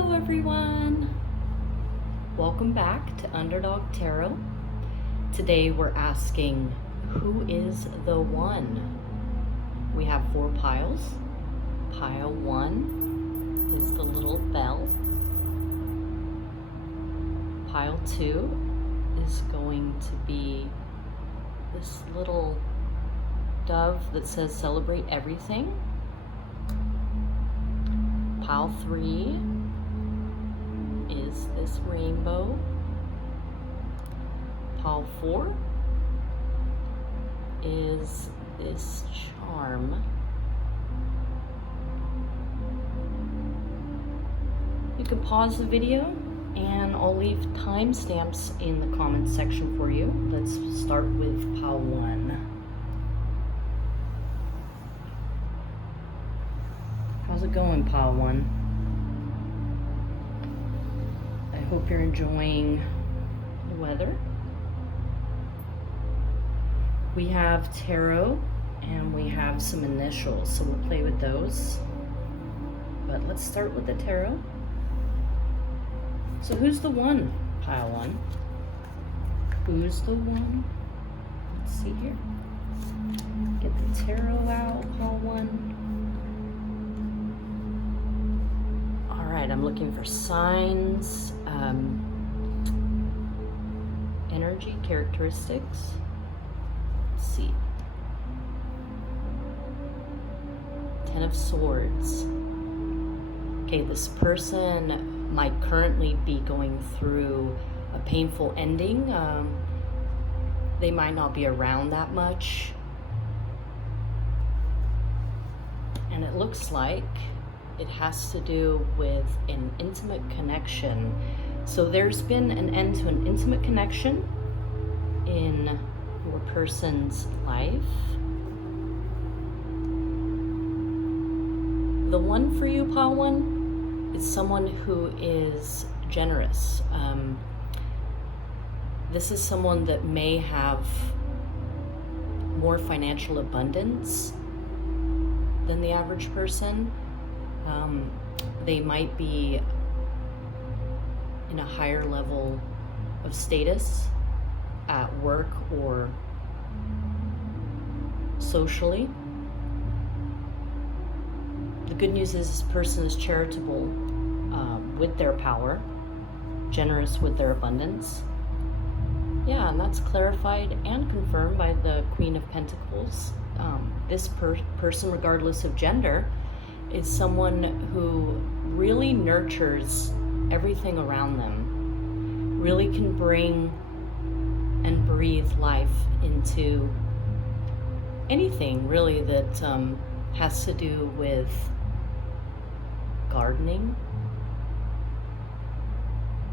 Hello everyone! Welcome back to Underdog Tarot. Today we're asking, who is the one? We have 4 piles. Pile 1 is the little bell. Pile 2 is going to be this little dove that says celebrate everything. Pile 3 is this rainbow. Pile 4 is this charm. You can pause the video and I'll leave timestamps in the comments section for you. Let's start with pile 1. How's it going, pile 1? I hope you're enjoying the weather. We have tarot and we have some initials, so we'll play with those. But let's start with the tarot. So who's the one, pile 1? Who's the one? Let's see here. Get the tarot out, pile 1. Alright, I'm looking for signs, energy, characteristics. Let's see. 10 of Swords. Okay, this person might currently be going through a painful ending. They might not be around that much. And it looks like it has to do with an intimate connection. So there's been an end to an intimate connection in your person's life. The one for you, pile 1, is someone who is generous. This is someone that may have more financial abundance than the average person. They might be in a higher level of status at work or socially. The good news is this person is charitable with their power, generous with their abundance. Yeah, and that's clarified and confirmed by the Queen of Pentacles. This person, regardless of gender, is someone who really nurtures everything around them, really can bring and breathe life into anything really that has to do with gardening,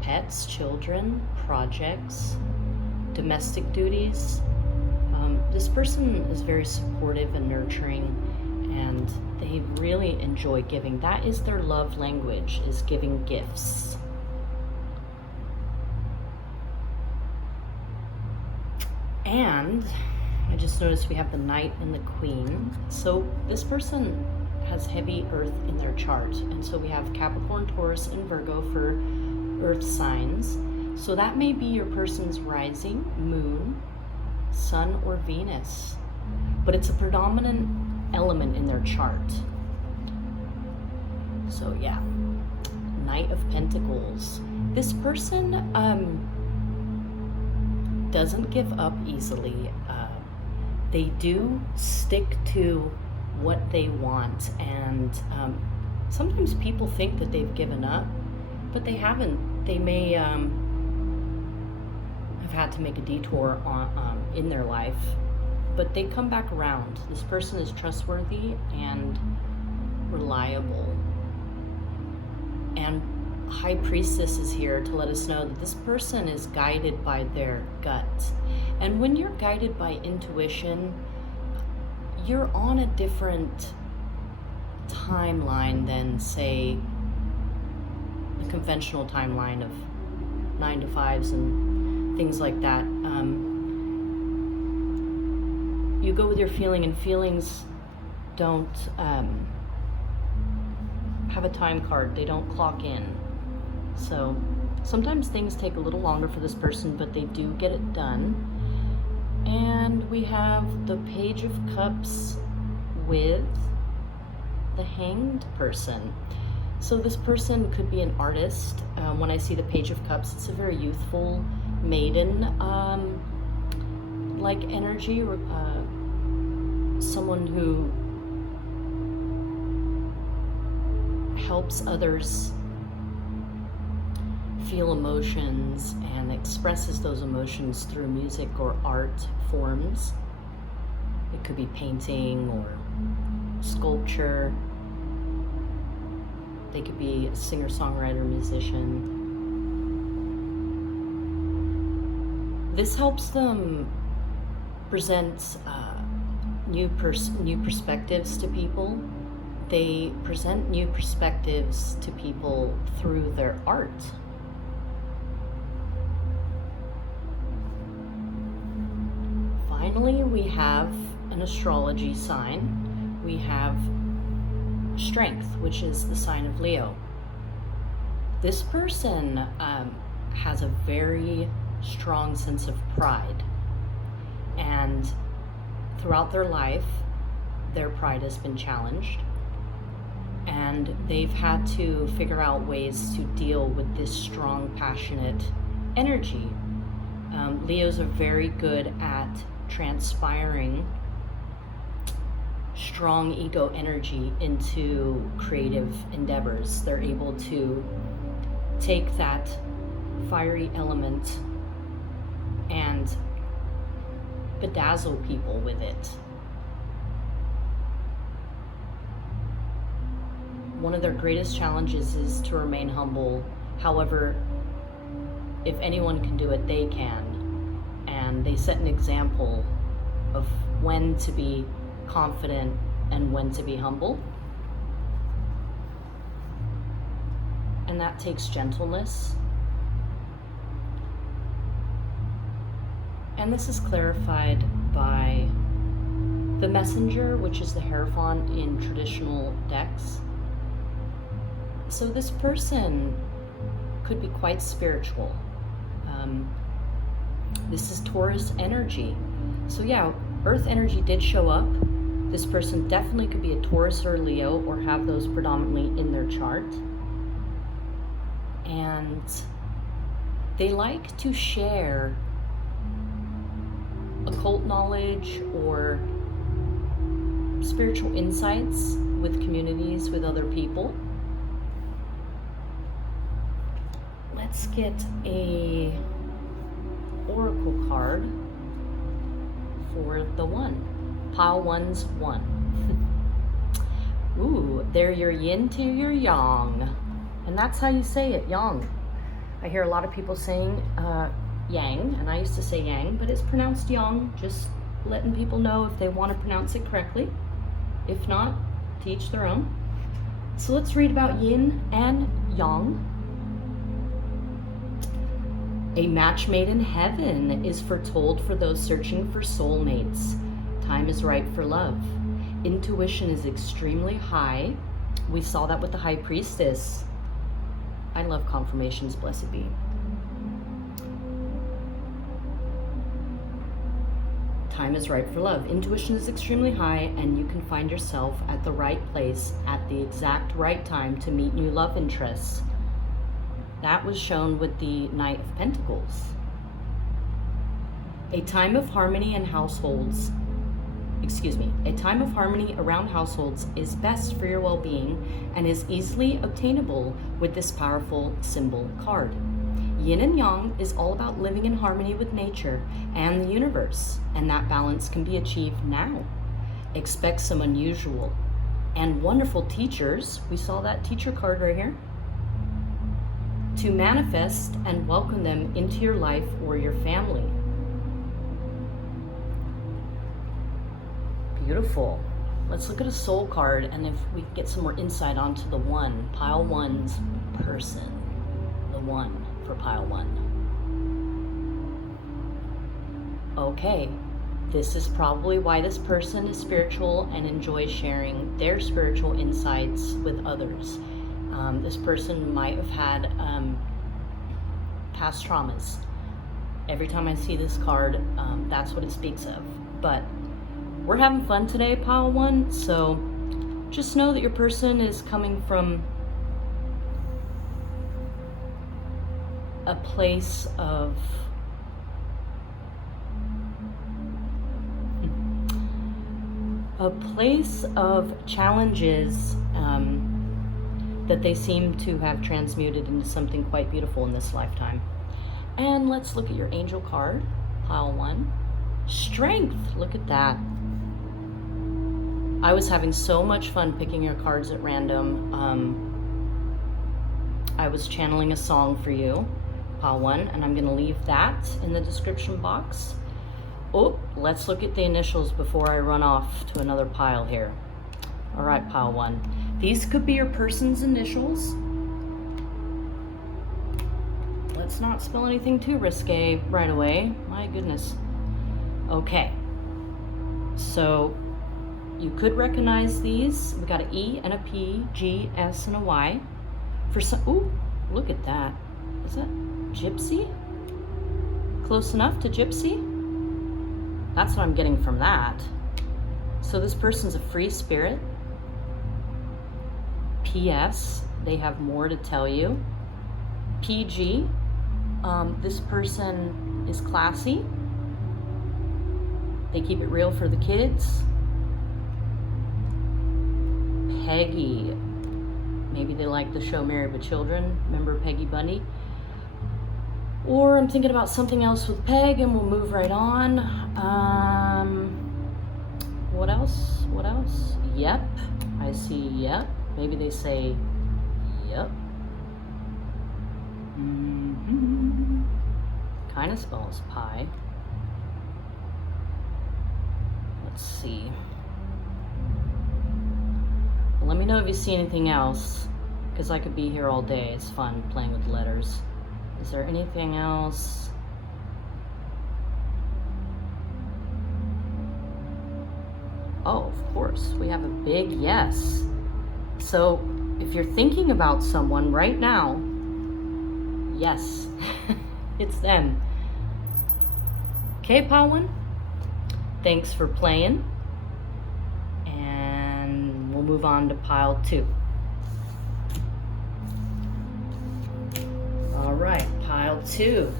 pets, children, projects, domestic duties. This person is very supportive and nurturing, and they really enjoy giving. That is their love language, is giving gifts. And I just noticed we have the Knight and the Queen. So this person has heavy earth in their chart. And so we have Capricorn, Taurus, and Virgo for earth signs. So that may be your person's rising, moon, sun, or Venus. But it's a predominant element in their chart. So yeah, Knight of Pentacles. This person doesn't give up easily. They do stick to what they want, and sometimes people think that they've given up, but they haven't. They may have had to make a detour in their life, but they come back around. This person is trustworthy and reliable. And High Priestess is here to let us know that this person is guided by their gut. And when you're guided by intuition, you're on a different timeline than, say, the conventional timeline of 9 to 5s and things like that. You go with your feeling, and feelings don't have a time card. They don't clock in. So sometimes things take a little longer for this person, but they do get it done. And we have the Page of Cups with the Hanged person. So this person could be an artist. When I see the Page of Cups, it's a very youthful maiden like energy, or someone who helps others feel emotions and expresses those emotions through music or art forms. It could be painting or sculpture. They could be a singer-songwriter, musician. This helps them present new perspectives to people. They present new perspectives to people through their art. Finally, we have an astrology sign. We have Strength, which is the sign of Leo. This person has a very strong sense of pride, and throughout their life, their pride has been challenged, and they've had to figure out ways to deal with this strong, passionate energy. Leos are very good at transpiring strong ego energy into creative endeavors. They're able to take that fiery element and bedazzle people with it. One of their greatest challenges is to remain humble. However, if anyone can do it, they can. And they set an example of when to be confident and when to be humble. And that takes gentleness. And this is clarified by the Messenger, which is the Hierophant in traditional decks. So this person could be quite spiritual. This is Taurus energy. So yeah, Earth energy did show up. This person definitely could be a Taurus or a Leo, or have those predominantly in their chart. And they like to share occult knowledge or spiritual insights with communities, with other people. Let's get a oracle card for the one. Pile one's one. Ooh, they're your yin to your yang. And that's how you say it, yang. I hear a lot of people saying yang, and I used to say yang, but it's pronounced yang. Just letting people know if they want to pronounce it correctly. If not, to each their own. So let's read about yin and yang. A match made in heaven is foretold for those searching for soulmates. Time is right for love. Intuition is extremely high. We saw that with the High Priestess. I love confirmations, blessed be. Time is right for love. Intuition is extremely high, and you can find yourself at the right place at the exact right time to meet new love interests. That was shown with the Knight of Pentacles. A time of harmony in households, a time of harmony around households is best for your well-being and is easily obtainable with this powerful symbol card. Yin and Yang is all about living in harmony with nature and the universe, and that balance can be achieved now. Expect some unusual and wonderful teachers. We saw that teacher card right here. To manifest and welcome them into your life or your family. Beautiful. Let's look at a soul card, and if we can get some more insight onto the one, pile one's person. The one for pile one. Okay, this is probably why this person is spiritual and enjoys sharing their spiritual insights with others. This person might have had past traumas. Every time I see this card, that's what it speaks of. But we're having fun today, pile one, so just know that your person is coming from a place of challenges that they seem to have transmuted into something quite beautiful in this lifetime. And let's look at your angel card, pile one. Strength, look at that. I was having so much fun picking your cards at random. I was channeling a song for you, pile one, and I'm gonna leave that in the description box. Oh, let's look at the initials before I run off to another pile here. All right, pile one. These could be your person's initials. Let's not spell anything too risque right away. My goodness. Okay. So you could recognize these. We got an E and a P, G, S, and a Y. For some, ooh, look at that. Is that gypsy? Close enough to gypsy? That's what I'm getting from that. So this person's a free spirit. P.S. They have more to tell you. P.G. This person is classy. They keep it real for the kids. Peggy. Maybe they like the show Married with Children. Remember Peggy Bundy? Or I'm thinking about something else with Peg and we'll move right on. What else? What else? Yep. I see yep. Maybe they say yep. Kind of spells pie. Let's see. Well, let me know if you see anything else, because I could be here all day. It's fun playing with letters. Is there anything else? Oh, of course. We have a big yes. So if you're thinking about someone right now, yes, it's them. Okay, pile one. Thanks for playing. And we'll move on to pile two. All right, pile two.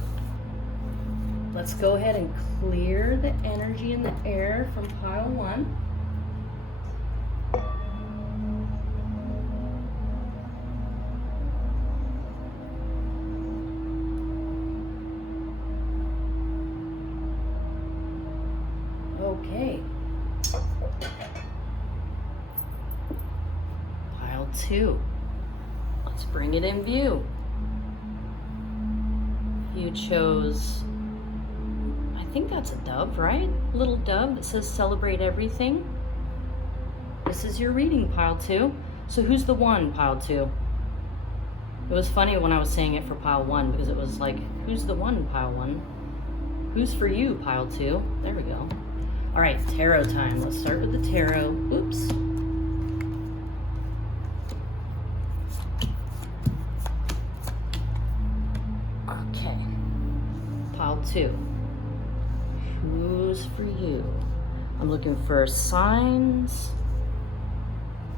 Let's go ahead and clear the energy in the air from pile one. Okay. Pile two. Let's bring it in view. You chose, I think that's a dove, right? A little dove that says celebrate everything. This is your reading, pile two. So who's the one, pile two? It was funny when I was saying it for pile one, because it was like, who's the one, pile one? Who's for you, pile two? There we go. All right, tarot time. Let's start with the tarot. Oops. Okay. Pile two. Who's for you? I'm looking for signs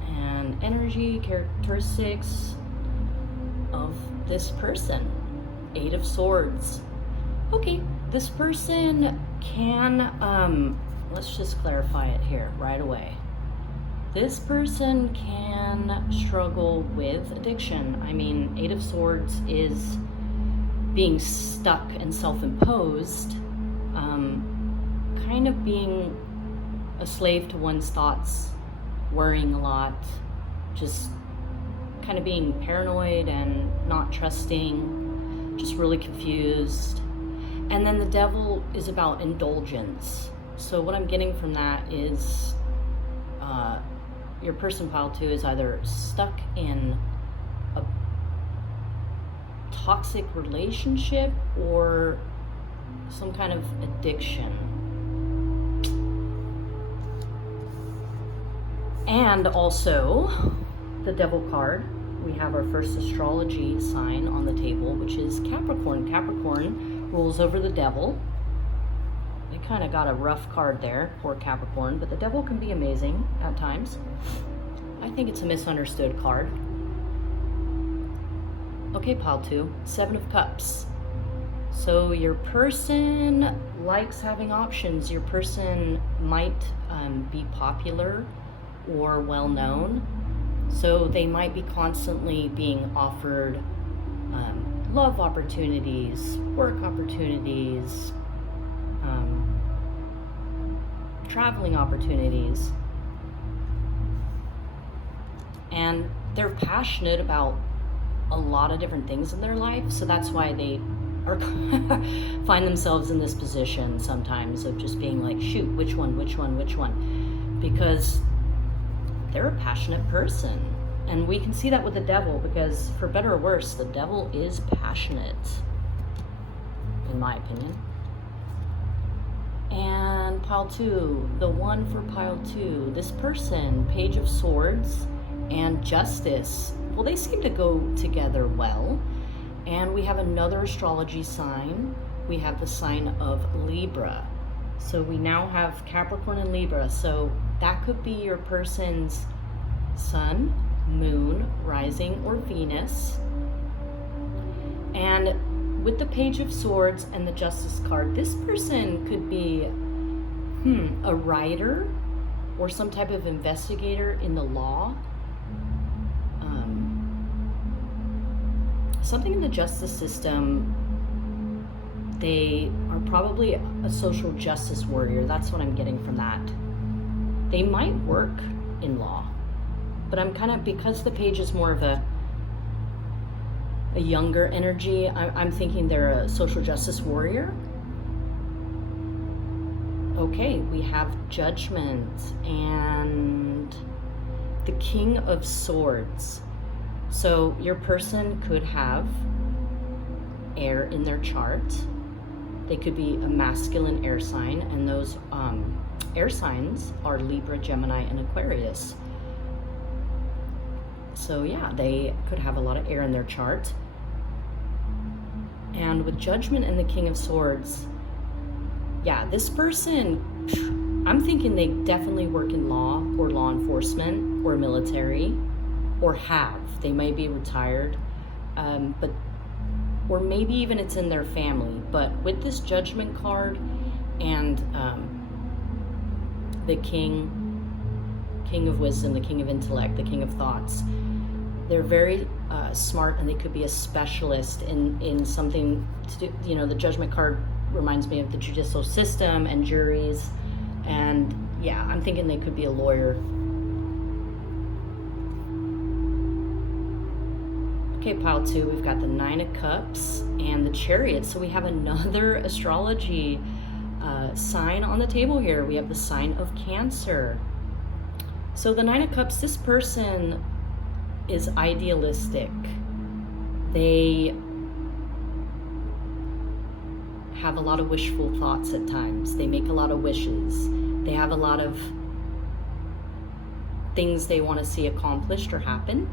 and energy characteristics of this person. Eight of Swords. Okay, this person can, let's just clarify it here right away. This person can struggle with addiction. I mean, Eight of Swords is being stuck and self-imposed, kind of being a slave to one's thoughts, worrying a lot, just kind of being paranoid and not trusting, just really confused. And then the Devil is about indulgence. So what I'm getting from that is your person, pile two, is either stuck in a toxic relationship or some kind of addiction. And also, the Devil card we have our first astrology sign on the table, which is Capricorn. Capricorn rules over the devil. They kind of got a rough card there, poor Capricorn, but the devil can be amazing at times. I think it's a misunderstood card. Okay, pile 2, 7 of Cups. So your person likes having options. Your person might be popular or well-known. So they might be constantly being offered love opportunities, work opportunities, traveling opportunities. And they're passionate about a lot of different things in their life. So that's why they are find themselves in this position sometimes of just being like, shoot, which one? Because they're a passionate person. And we can see that with the devil, because for better or worse, the devil is passionate, in my opinion. And pile 2, the one for pile 2, this person, Page of Swords and Justice. Well, they seem to go together well. And we have another astrology sign. We have the sign of Libra. So we now have Capricorn and Libra. So that could be your person's sun, moon, rising, or Venus. And with the Page of Swords and the Justice card, this person could be a writer or some type of investigator in the law. Something in the justice system. They are probably a social justice warrior. That's what I'm getting from that. They might work in law, but I'm kind of, because the page is more of a younger energy, I'm thinking they're a social justice warrior. Okay, we have Judgment and the King of Swords. So your person could have air in their chart. They could be a masculine air sign, and those air signs are Libra, Gemini, and Aquarius. So yeah, they could have a lot of air in their chart. And with Judgment and the King of Swords, yeah, this person, I'm thinking they definitely work in law or law enforcement or military, or have. They may be retired, but or maybe even it's in their family. But with this Judgment card and the King of Wisdom, the King of Intellect, the King of Thoughts, they're very smart, and they could be a specialist in something to do. You know, the Judgment card reminds me of the judicial system and juries, and yeah, I'm thinking they could be a lawyer. Okay, pile 2, we've got the 9 of Cups and the Chariot. So we have another astrology sign on the table here. We have the sign of Cancer. So the 9 of Cups, this person is idealistic. They have a lot of wishful thoughts at times. They make a lot of wishes. They have a lot of things they want to see accomplished or happen.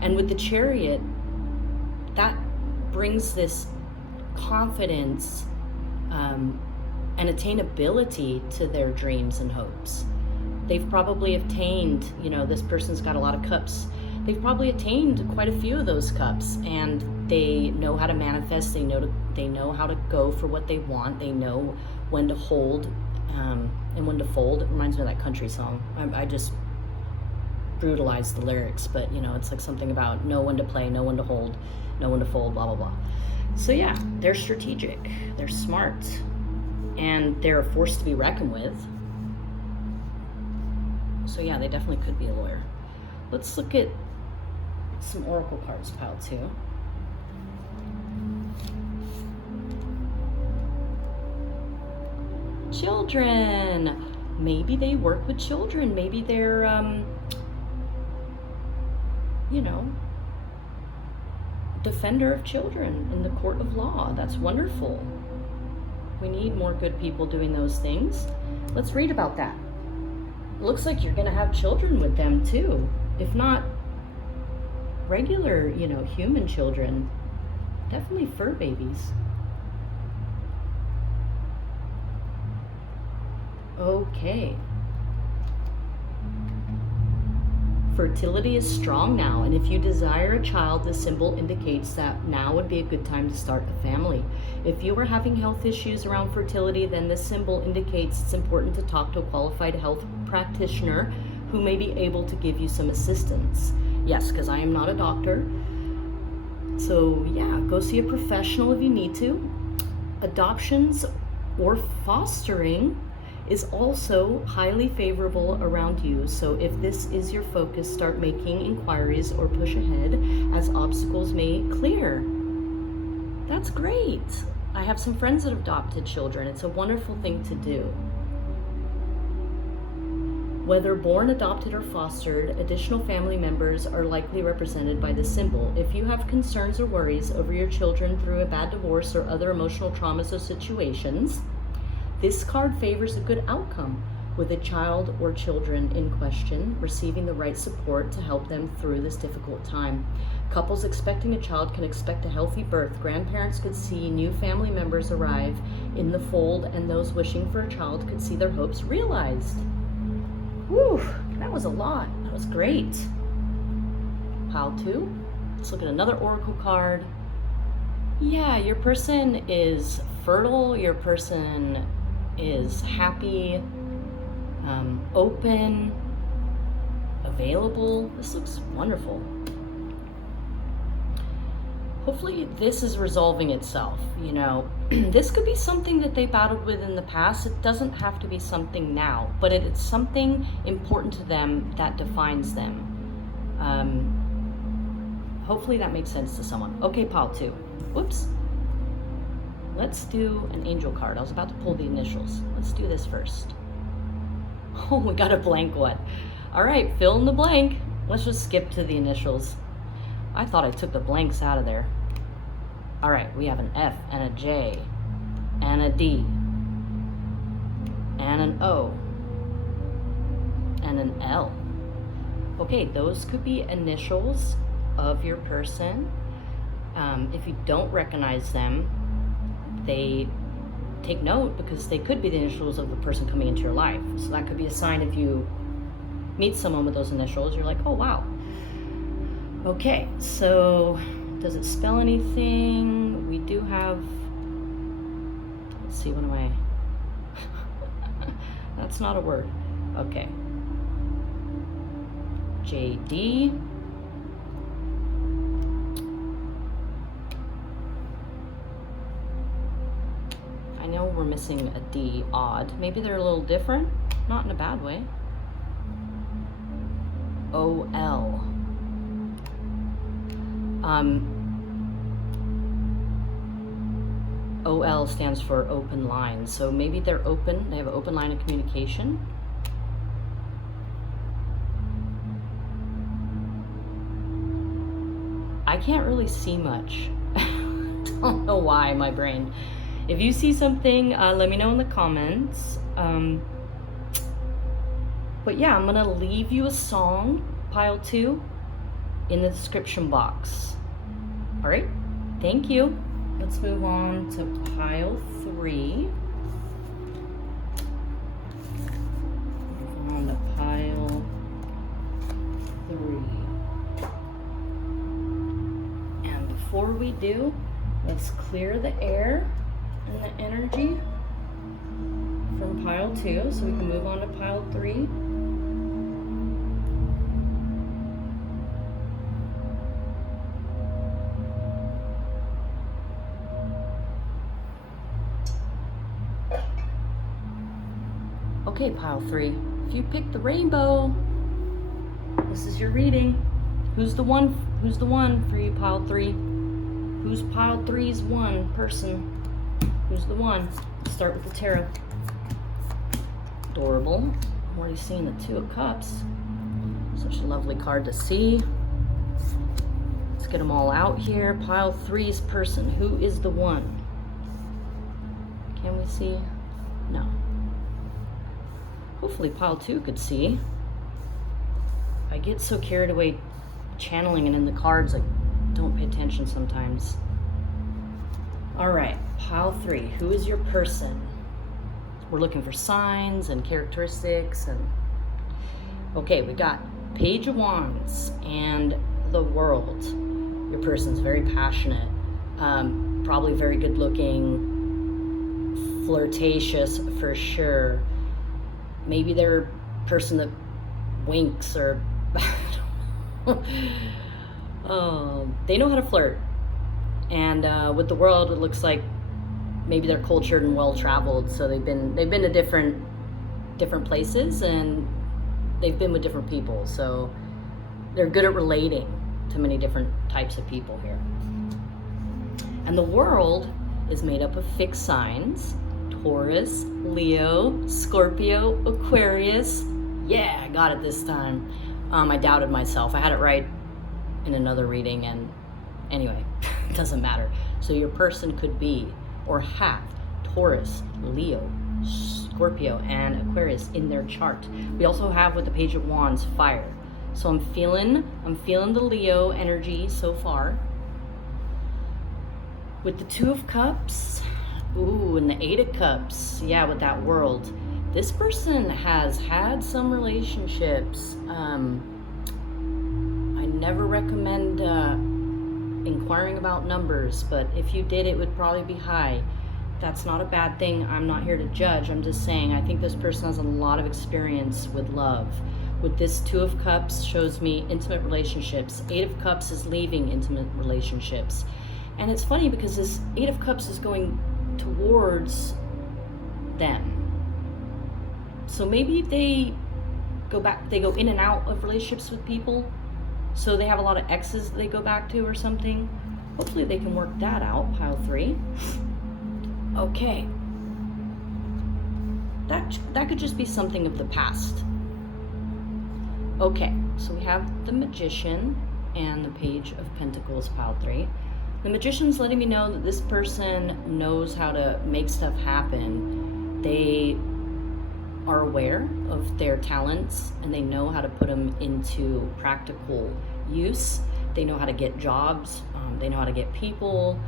And with the Chariot, that brings this confidence and attainability to their dreams and hopes. They've probably attained, you know, this person's got a lot of cups. They've probably attained quite a few of those cups, and they know how to manifest. They know how to go for what they want. They know when to hold and when to fold. It reminds me of that country song. I just brutalize the lyrics, but you know, it's like something about know when to play, know when to hold, know when to fold, blah blah blah. So yeah, they're strategic, they're smart, and they're a force to be reckoned with. So yeah, they definitely could be a lawyer. Let's look at some oracle cards, pile 2. Children. Maybe they work with children. Maybe they're you know, defender of children in the court of law. That's wonderful. We need more good people doing those things. Let's read about that. It looks like you're going to have children with them too. If not, regular, human children. Definitely fur babies. Okay. Fertility is strong now, and if you desire a child, the symbol indicates that now would be a good time to start a family. If you are having health issues around fertility, then this symbol indicates it's important to talk to a qualified health practitioner who may be able to give you some assistance. Yes, because I am not a doctor. So yeah, go see a professional if you need to. Adoptions or fostering is also highly favorable around you. So if this is your focus, start making inquiries or push ahead as obstacles may clear. That's great. I have some friends that have adopted children. It's a wonderful thing to do. Whether born, adopted, or fostered, additional family members are likely represented by this symbol. If you have concerns or worries over your children through a bad divorce or other emotional traumas or situations, this card favors a good outcome, with a child or children in question receiving the right support to help them through this difficult time. Couples expecting a child can expect a healthy birth. Grandparents could see new family members arrive in the fold, and those wishing for a child could see their hopes realized. Whew, that was a lot. That was great. Pile 2. Let's look at another oracle card. Yeah, your person is fertile. Your person is happy, open, available. This looks wonderful. Hopefully this is resolving itself. This could be something that they battled with in the past. It doesn't have to be something now, but it's something important to them that defines them. Hopefully that makes sense to someone. Okay, pile 2. Whoops. Let's do an angel card. I was about to pull the initials. Let's do this first. Oh, we got a blank one. All right, fill in the blank. Let's just skip to the initials. I thought I took the blanks out of there. All right, we have an F and a J and a D and an O and an L. Okay, those could be initials of your person. If you don't recognize them, they take note, because they could be the initials of the person coming into your life. So that could be a sign if you meet someone with those initials, you're like, oh wow. Okay, so does it spell anything? We do have, let's see, what am I? That's not a word. Okay. JD. I know we're missing a D, odd. Maybe they're a little different, not in a bad way. OL. OL stands for open line. So maybe they're open, they have an open line of communication. I can't really see much. Don't know why, my brain. If you see something, let me know in the comments. But yeah, I'm gonna leave you a song, pile 2, in the description box. All right, thank you. Let's move on to pile 3. Move on to pile 3. And before we do, let's clear the air and the energy from pile 2 so we can move on to pile 3. Okay, pile 3. If you pick the rainbow, this is your reading. Who's the one? Who's the one for you, pile 3? Who's pile 3's one person? Who's the one? Let's start with the tarot. Adorable. I'm already seeing the 2 of Cups. Such a lovely card to see. Let's get them all out here. Pile 3's person. Who is the one? Can we see? No. Hopefully pile 2 could see. I get so carried away channeling it in the cards. I don't pay attention sometimes. All right, pile 3. Who is your person? We're looking for signs and characteristics. And okay, we got Page of Wands and the World. Your person's very passionate, probably very good looking, flirtatious for sure. Maybe they're a person that winks or they know how to flirt. And with the World, it looks like maybe they're cultured and well-traveled, so they've been to different places, and they've been with different people, so they're good at relating to many different types of people here. And the World is made up of fixed signs: Taurus, Leo, Scorpio, Aquarius. Yeah, I got it this time. I doubted myself. I had it right in another reading, and anyway, it doesn't matter. So your person could be or have Taurus, Leo, Scorpio, and Aquarius in their chart. We also have, with the Page of Wands, fire. So I'm feeling the Leo energy so far. With the Two of Cups, ooh, and the Eight of Cups, yeah, with that World. This person has had some relationships. I never recommend inquiring about numbers, but if you did, it would probably be high. That's not a bad thing. I'm not here to judge. I'm just saying I think this person has a lot of experience with love. With this Two of Cups, shows me intimate relationships. Eight of Cups is leaving intimate relationships. And it's funny because this Eight of Cups is going towards them. So maybe they go in and out of relationships with people. So they have a lot of exes that they go back to or something. Hopefully they can work that out, pile 3. Okay. That could just be something of the past. Okay, so we have the Magician and the Page of Pentacles, pile 3. The Magician's letting me know that this person knows how to make stuff happen. They are aware of their talents and they know how to put them into practical use. They know how to get jobs, they know how to get people,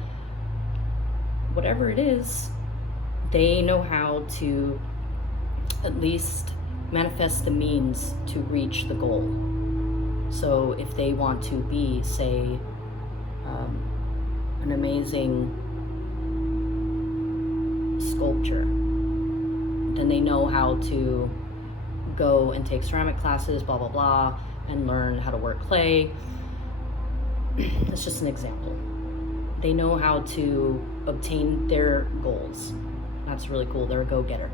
whatever it is, they know how to at least manifest the means to reach the goal. So if they want to be, say, an amazing sculptor, then they know how to go and take ceramic classes, blah, blah, blah, and learn how to work clay. That's just an example. They know how to obtain their goals. That's really cool. They're a go-getter.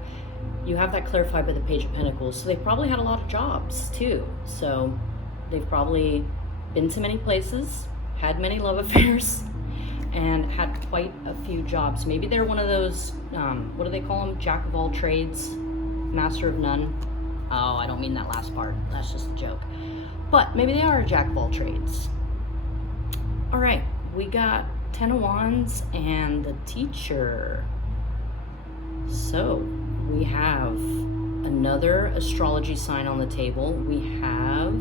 You have that clarified by the Page of Pentacles. So they probably had a lot of jobs too. So they've probably been to many places, had many love affairs, and had quite a few jobs. Maybe they're one of those, what do they call them? Jack of all trades, master of none. Oh, I don't mean that last part. That's just a joke. But maybe they are a jack of all trades. All right, we got Ten of Wands and the Teacher. So we have another astrology sign on the table. We have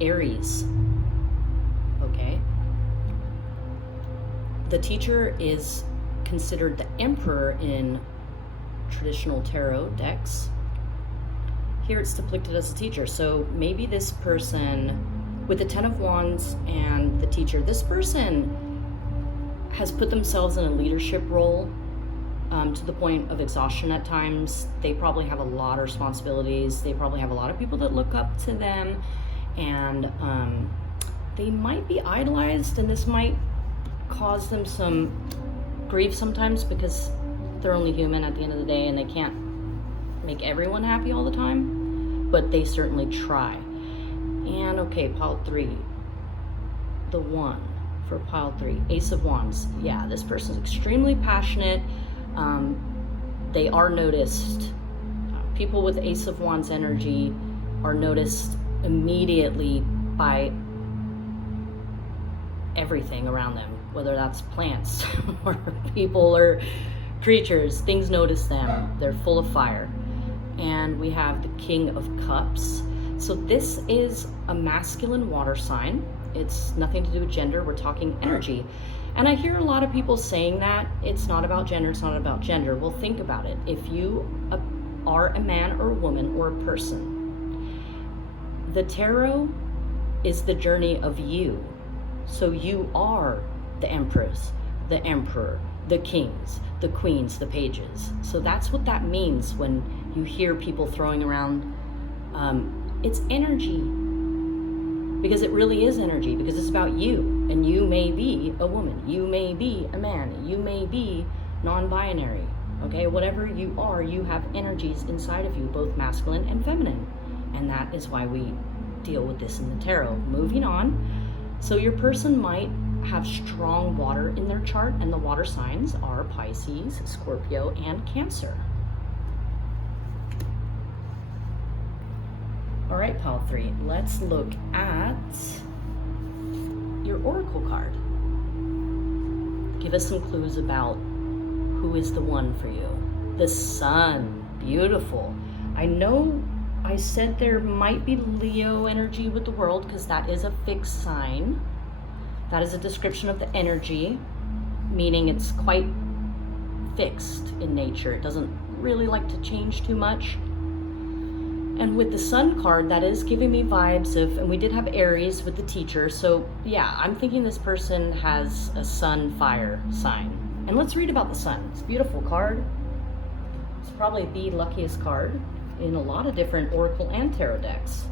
Aries. Okay. The Teacher is considered the Emperor in traditional tarot decks. Here it's depicted as a teacher. So maybe this person, with the Ten of Wands and the Teacher, this person has put themselves in a leadership role to the point of exhaustion at times. They probably have a lot of responsibilities. They probably have a lot of people that look up to them, and they might be idolized, and this might cause them some grief sometimes because they're only human at the end of the day and they can't make everyone happy all the time, but they certainly try. And okay, pile 3, the 1 for pile 3, Ace of Wands. Yeah, this person's extremely passionate. They are noticed. People with Ace of Wands energy are noticed immediately by everything around them, whether that's plants or people or creatures. Things notice them. They're full of fire. And we have the King of Cups. So this is a masculine water sign. It's nothing to do with gender. We're talking energy. And I hear a lot of people saying that it's not about gender, it's not about gender. Well, think about it. If you are a man or a woman or a person, the tarot is the journey of you. So you are the empress, the emperor, the kings, the queens, the pages. So that's what that means when you hear people throwing around, it's energy. Because it really is energy, because it's about you. And you may be a woman, you may be a man, you may be non-binary, okay? Whatever you are, you have energies inside of you, both masculine and feminine. And that is why we deal with this in the tarot. Moving on. So your person might have strong water in their chart, and the water signs are Pisces, Scorpio, and Cancer. All right, pile 3, let's look at your oracle card. Give us some clues about who is the one for you. The Sun, beautiful. I know I said there might be Leo energy with the World because that is a fixed sign. That is a description of the energy, meaning it's quite fixed in nature. It doesn't really like to change too much. And with the Sun card, that is giving me vibes of, and we did have Aries with the Teacher, so yeah, I'm thinking this person has a Sun fire sign. And let's read about the Sun. It's a beautiful card. It's probably the luckiest card in a lot of different oracle and tarot decks.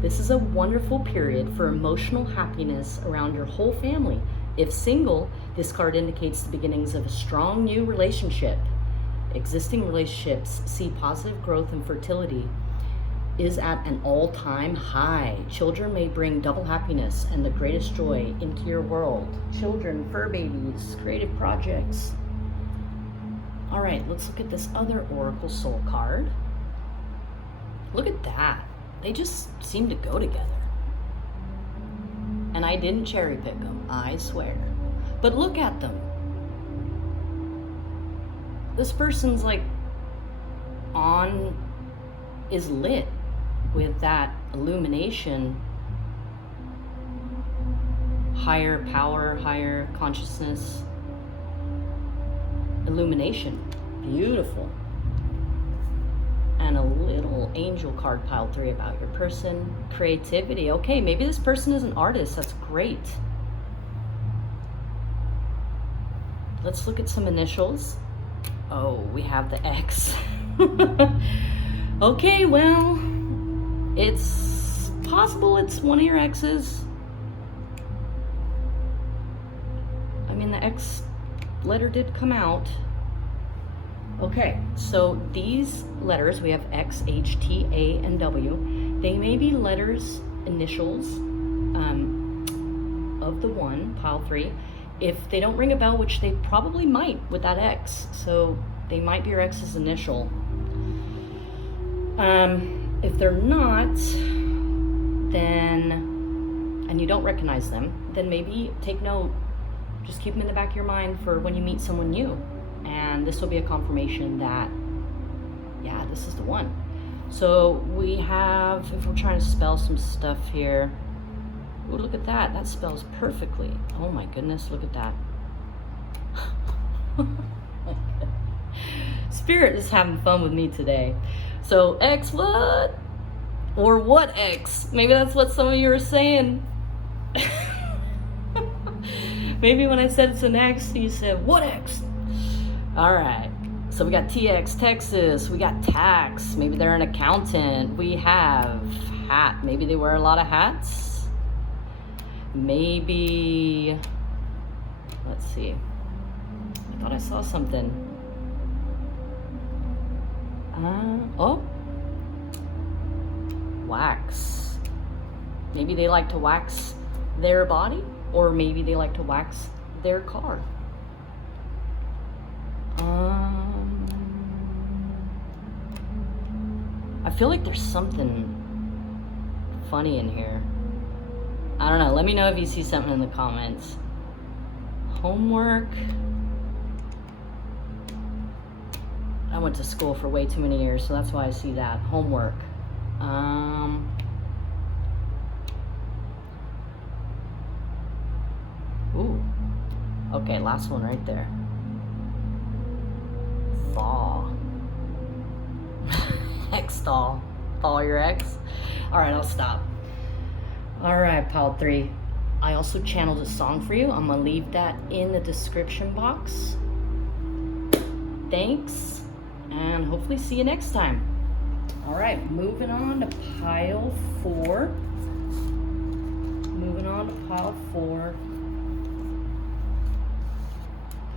This is a wonderful period for emotional happiness around your whole family. If single, this card indicates the beginnings of a strong new relationship. Existing relationships see positive growth, and fertility is at an all-time high. Children may bring double happiness and the greatest joy into your world. Children, fur babies, creative projects. All right, let's look at this other Oracle Soul card. Look at that. They just seem to go together. And I didn't cherry pick them, I swear. But look at them. This person's like is lit with that illumination, higher power, higher consciousness, illumination. Beautiful. And a little angel card, pile 3, about your person. Creativity. Okay, maybe this person is an artist. That's great. Let's look at some initials. Oh, we have the X. Okay, well, it's possible it's one of your exes. I mean, the X letter did come out. Okay, so these letters, we have X, H, T, A, and W. They may be letters, initials of the one, pile 3. If they don't ring a bell, which they probably might with that X, so they might be your ex's initial. If they're not, then, and you don't recognize them, then maybe take note, just keep them in the back of your mind for when you meet someone new. And this will be a confirmation that, yeah, this is the one. So we have, if we're trying to spell some stuff here, ooh, look at that. That spells perfectly. Oh my goodness, look at that. Spirit is having fun with me today. So X what? Or what X? Maybe that's what some of you are saying. Maybe when I said it's an X, you said, what X? All right, so we got TX, Texas, we got tax, maybe they're an accountant, we have hat, maybe they wear a lot of hats, maybe, let's see, I thought I saw something, oh, wax, maybe they like to wax their body, or maybe they like to wax their car. I feel like there's something funny in here. I don't know. Let me know if you see something in the comments. Homework. went to school for way too many years, so that's why I see that. Homework. Ooh. Okay, last one right there. Thaw. Ex-thaw. Thaw your ex. Alright, I'll stop. Alright, pile 3. I also channeled a song for you. I'm going to leave that in the description box. Thanks, and hopefully see you next time. Alright, moving on to pile 4. Moving on to pile 4.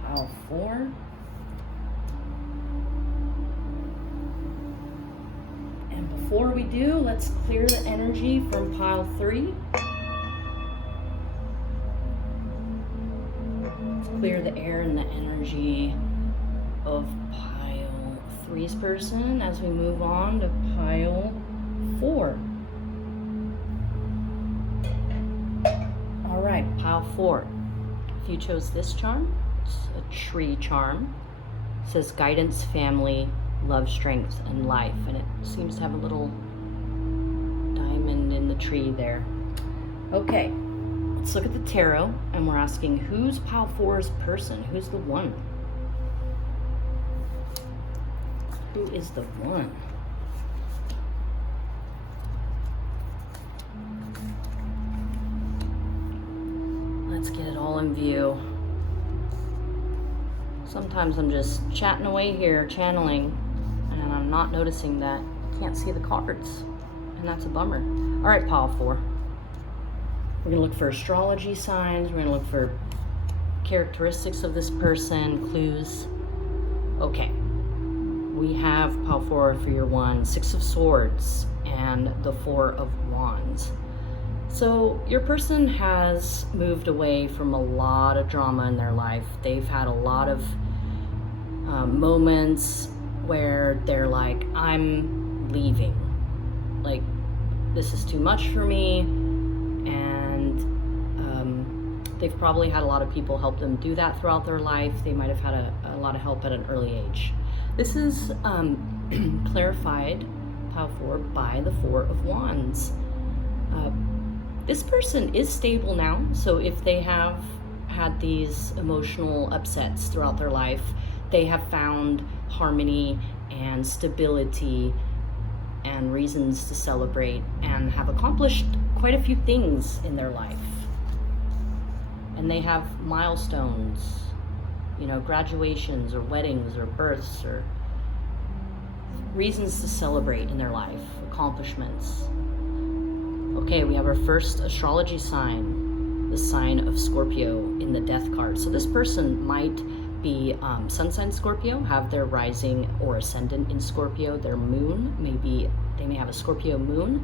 Pile 4. And before we do, let's clear the energy from pile 3. Let's clear the air and the energy of pile 3's person as we move on to pile 4. Alright, pile 4. If you chose this charm, it's a tree charm. It says guidance, family, love, strength, and life. And it seems to have a little diamond in the tree there. Okay, let's look at the tarot, and we're asking who's pile 4's person? Who's the one? Who is the one? Let's get it all in view. Sometimes I'm just chatting away here, channeling, and I'm not noticing that I can't see the cards, and that's a bummer. All right, pile 4. We're gonna look for astrology signs. We're gonna look for characteristics of this person, clues. Okay. We have pile 4 for your one, 6 of Swords, and the 4 of Wands. So your person has moved away from a lot of drama in their life. They've had a lot of moments where they're like, I'm leaving. Like, this is too much for me. And they've probably had a lot of people help them do that throughout their life. They might have had a lot of help at an early age. This is clarified, pile 4, by the 4 of Wands. This person is stable now, so if they have had these emotional upsets throughout their life, they have found harmony and stability and reasons to celebrate and have accomplished quite a few things in their life. And they have milestones, you know, graduations or weddings or births or reasons to celebrate in their life, accomplishments. Okay, we have our first astrology sign, the sign of Scorpio in the Death card. So this person might be sun sign Scorpio, have their rising or ascendant in Scorpio. Their moon they may have a Scorpio moon,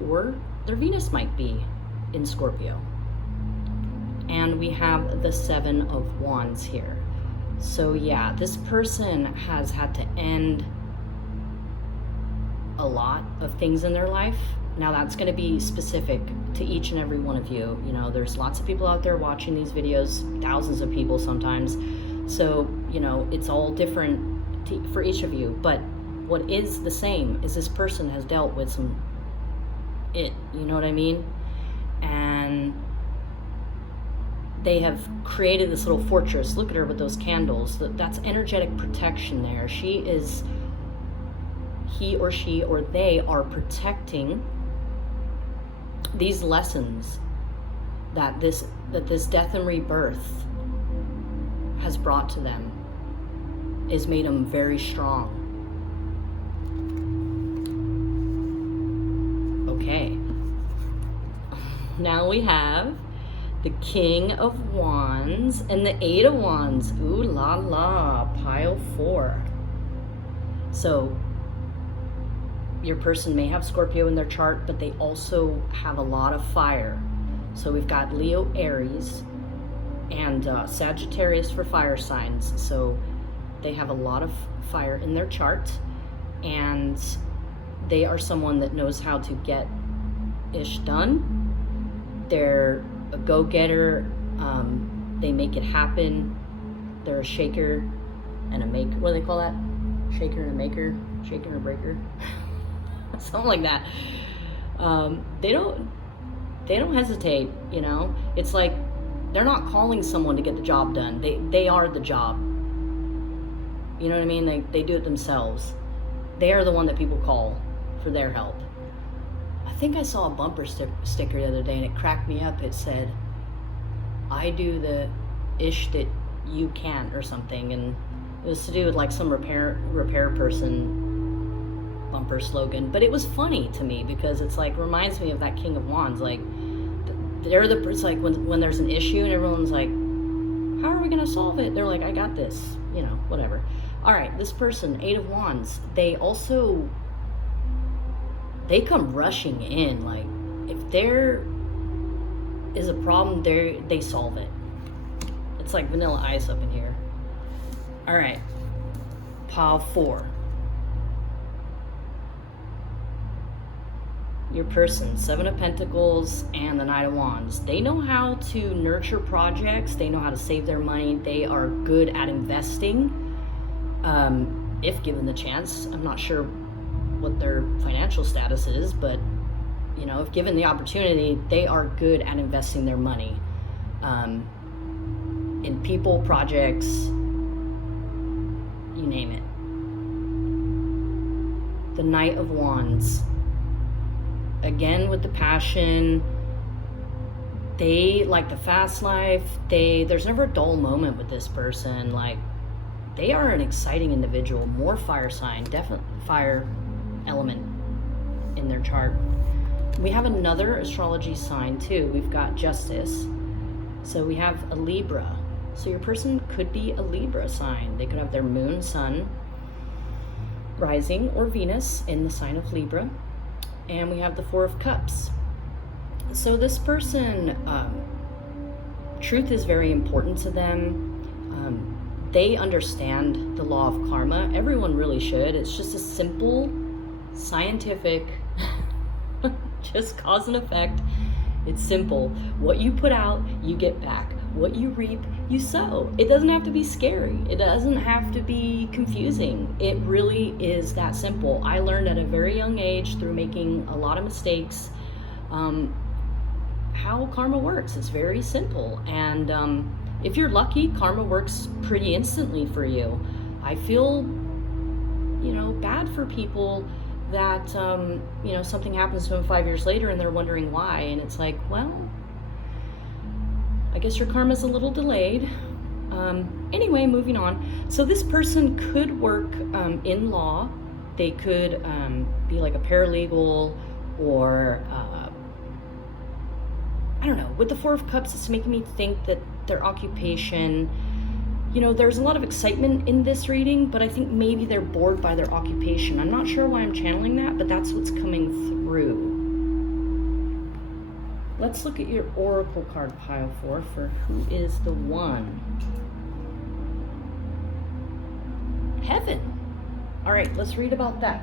or their Venus might be in Scorpio. And we have the 7 of Wands here. So yeah, this person has had to end a lot of things in their life. Now that's going to be specific to each and every one of you. You know, there's lots of people out there watching these videos, thousands of people sometimes. So, you know, it's all different for each of you. But what is the same is this person has dealt with you know what I mean? And they have created this little fortress. Look at her with those candles. That's energetic protection there. He or she or they are protecting these lessons that this death and rebirth has brought to them, has made them very strong. Okay. Now we have the King of Wands and the 8 of Wands. Ooh la la, pile 4. So your person may have Scorpio in their chart, but they also have a lot of fire. So we've got Leo, Aries, and Sagittarius for fire signs. So they have a lot of fire in their chart, and they are someone that knows how to get ish done. They're a go-getter. They make it happen. They're a shaker. and a maker. What do they call that? Shaker and a maker? Shaker and a breaker? Something like that. They don't hesitate, you know? It's like they're not calling someone to get the job done. They are the job. You know what I mean? They do it themselves. They are the one that people call for their help. I think I saw a bumper sticker the other day and it cracked me up. It said, I do the ish that you can't, or something, and it was to do with like some repair person bumper slogan. But it was funny to me because it's like reminds me of that King of Wands. Like it's like when there's an issue and everyone's like, how are we gonna solve it? They're like, I got this, you know, whatever. All right, this person, 8 of Wands, they come rushing in. Like if there is a problem, they solve it. It's like vanilla ice up in here. All right, pile 4. Your person, 7 of Pentacles and the Knight of Wands. They know how to nurture projects. They know how to save their money. They are good at investing, if given the chance. I'm not sure what their financial status is, but you know, if given the opportunity, they are good at investing their money in people, projects, you name it. The Knight of Wands, again with the passion. They like the fast life. There's never a dull moment with this person. Like they are an exciting individual. More fire sign, definitely fire element in their chart. We have another astrology sign too. We've got Justice. So we have a Libra. So your person could be a Libra sign. They could have their moon, sun, rising, or Venus in the sign of Libra. And we have the 4 of Cups. So this person, truth is very important to them. They understand the law of karma. Everyone really should. It's just a simple, scientific, just cause and effect. It's simple. What you put out, you get back. What you reap, you sow. It doesn't have to be scary. It doesn't have to be confusing. It really is that simple. I learned at a very young age through making a lot of mistakes how karma works. It's very simple. And if you're lucky, karma works pretty instantly for you. I feel, you know, bad for people that, you know, something happens to them 5 years later and they're wondering why. And it's like, well, I guess your karma's a little delayed. Anyway, moving on. So this person could work in law. They could be like a paralegal or, I don't know. With the 4 of Cups, it's making me think that their occupation, you know, there's a lot of excitement in this reading, but I think maybe they're bored by their occupation. I'm not sure why I'm channeling that, but that's what's coming through. Let's look at your oracle card pile 4 for who is the one. Heaven. All right, let's read about that.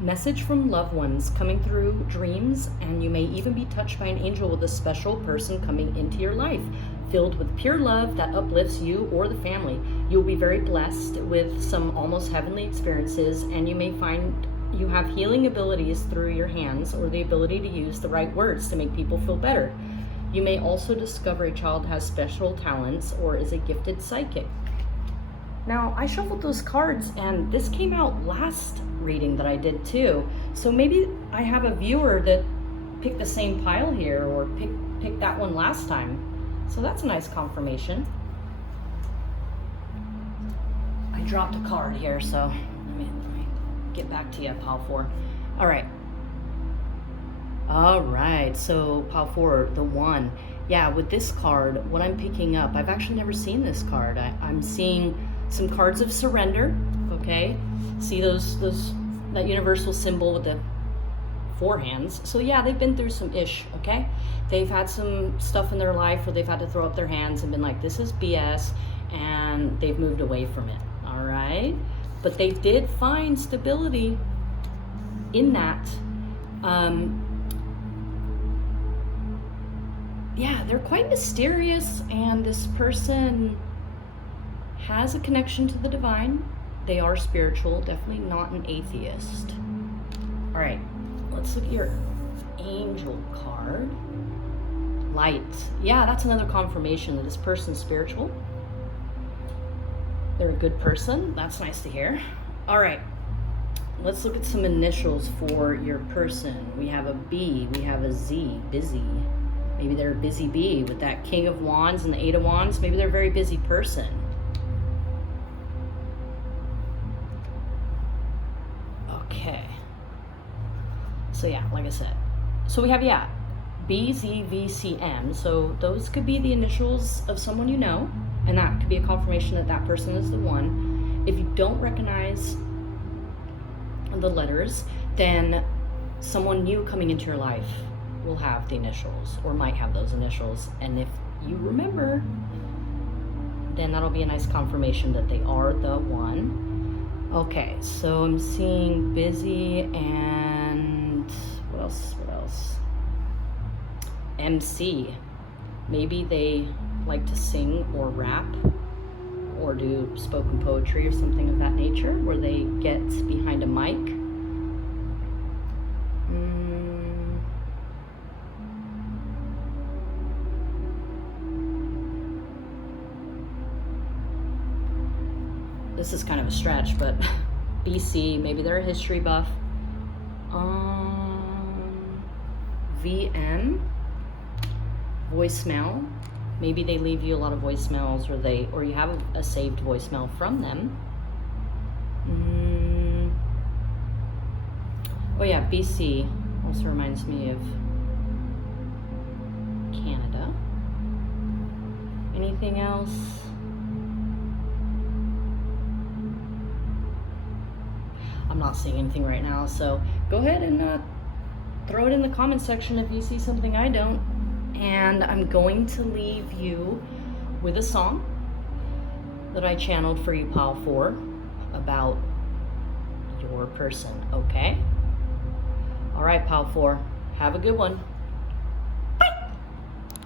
Message from loved ones coming through dreams, and you may even be touched by an angel with a special person coming into your life, filled with pure love that uplifts you or the family. You'll be very blessed with some almost heavenly experiences, and you may find you have healing abilities through your hands or the ability to use the right words to make people feel better. You may also discover a child has special talents or is a gifted psychic. Now, I shuffled those cards and this came out last reading that I did too. So maybe I have a viewer that picked the same pile here or picked that one last time. So that's a nice confirmation. I dropped a card here, so let me get back to you, pile 4. All right, so pile 4, the one. Yeah, with this card, what I'm picking up, I've actually never seen this card. I'm seeing some cards of surrender, okay? See that universal symbol with the 4 hands. So yeah, they've been through some ish, okay? They've had some stuff in their life where they've had to throw up their hands and been like, this is BS, and they've moved away from it, all right? But they did find stability in that. yeah, they're quite mysterious, and this person has a connection to the divine. They are spiritual, definitely not an atheist. All right, let's look at your angel card. Light. Yeah, that's another confirmation that this person's spiritual. They're a good person. That's nice to hear. All right, let's look at some initials for your person. We have a B, we have a Z, busy. Maybe they're a busy bee with that King of Wands and the Eight of Wands. Maybe they're a very busy person. Okay. So yeah, like I said. So we have, yeah, BZVCM. So those could be the initials of someone you know, and that could be a confirmation that that person is the one. If you don't recognize the letters, then someone new coming into your life will have the initials or might have those initials. And if you remember, then that'll be a nice confirmation that they are the one. Okay, so I'm seeing busy and what else? MC. Maybe they like to sing or rap or do spoken poetry or something of that nature where they get behind a mic. This is kind of a stretch, but BC, maybe they're a history buff. VM, voicemail. Maybe they leave you a lot of voicemails, or you have a saved voicemail from them. Oh yeah, BC also reminds me of Canada. Anything else? I'm not seeing anything right now, so go ahead and throw it in the comment section if you see something I don't. And I'm going to leave you with a song that I channeled for you, Pile 4, about your person, okay? All right, Pile 4, have a good one.